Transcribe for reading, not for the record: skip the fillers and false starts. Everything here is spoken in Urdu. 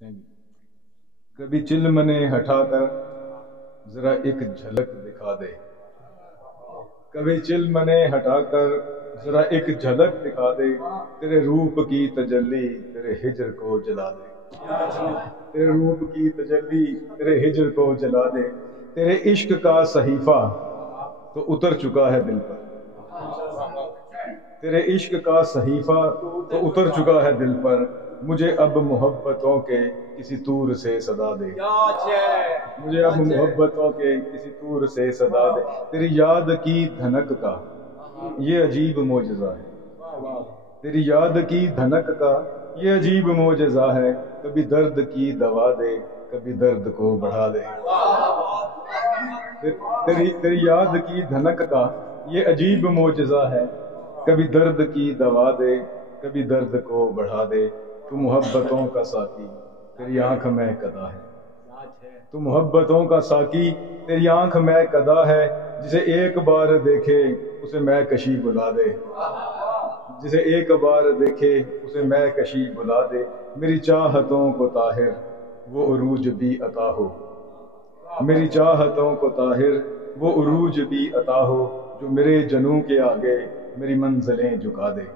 کبھی چلم نے ہٹا کر ذرا ایک جھلک دکھا دے، کبھی چلم نے ہٹا کر ذرا ایک جھلک دکھا دے، تیرے روپ کی تجلی تیرے ہجر کو جلا دے، تیرے روپ کی تجلی تیرے ہجر کو جلا دے، تیرے عشق کا صحیفہ تو اتر چکا ہے دل پر، تیرے عشق کا صحیفہ تو اتر چکا ہے دل پر، مجھے اب محبتوں کے کسی طور سے صدا دے، مجھے اب محبتوں کے کسی طور سے صدا دے، تیری یاد کی دھنک کا یہ عجیب معجزہ ہے، تیری یاد کی دھنک کا یہ عجیب معجزہ ہے، کبھی درد کی دوا دے کبھی درد کو بڑھا دے، تیری یاد کی دھنک کا یہ عجیب معجزہ ہے، کبھی درد کی دوا دے کبھی درد کو بڑھا دے، تو محبتوں کا ساقی تیری آنکھ میں قدا ہے، تو محبتوں کا ساقی تیری آنکھ میں قدا ہے، جسے ایک بار دیکھے اسے میں کشی بلا دے، جسے ایک بار دیکھے اسے میں کشی بلا دے، میری چاہتوں کو طاہر وہ عروج بھی عطا ہو، میری چاہتوں کو طاہر وہ عروج بھی عطا ہو، جو میرے جنوں کے آگے میری منزلیں جھکا دے۔